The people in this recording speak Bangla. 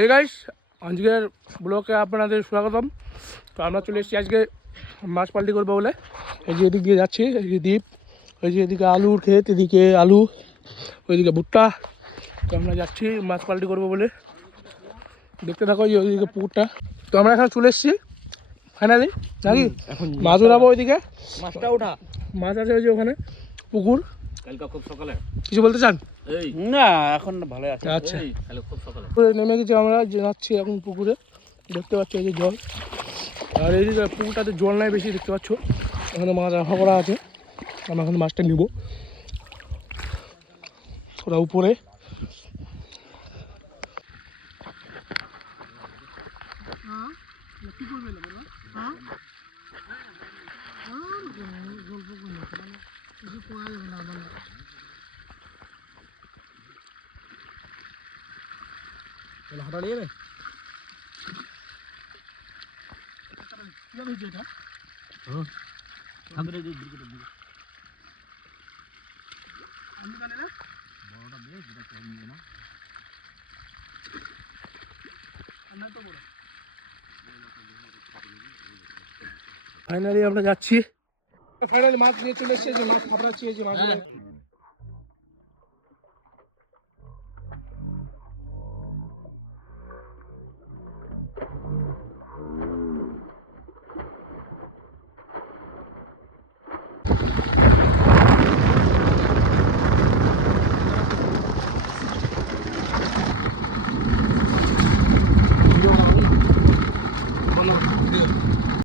এই গাইস, আজকের ব্লগে আপনাদের স্বাগতম। তো আমরা চলে এসেছি আজকে মাছ পাল্টি করবো বলে। এই যে এদিক দিয়ে যাচ্ছি, এই যে দ্বীপ, ওই যে এদিকে আলুর ক্ষেত, এদিকে আলু, ওইদিকে ভুট্টা। তো আমরা যাচ্ছি মাছ পাল্টি করবো বলে। দেখতে থাকো যে ওইদিকে পুকুরটা। তো আমরা এখানে চলে এসেছি ফাইনালি, নাকি এখন মাছ উঠাবো। ওইদিকে মাছটা উঠা, মাছ আছে ওই যে ওখানে পুকুর। কালকে খুব সকালে কিছু বলতে চান? না, এখন ভালো আছে। আচ্ছা, কালকে খুব সকালে নেমে গেছি আমরা, যে যাচ্ছি এখন পুকুরে। দেখতে পাচ্ছি এই যে জল, আর এই যে পুকুরটাতে জল নাই বেশি, দেখতে পাচ্ছ এখানে মাছ রাখা করা আছে। আমরা এখন মাছটা নিব ওরা উপরে। হাঁটা নিয়ে ফাইনালি আমরা যাচ্ছি। ফাইনালি মাছ নিয়ে চলে এসেছে, যে মাছ ফাপড়াচ্ছি, এই যে মাছগুলো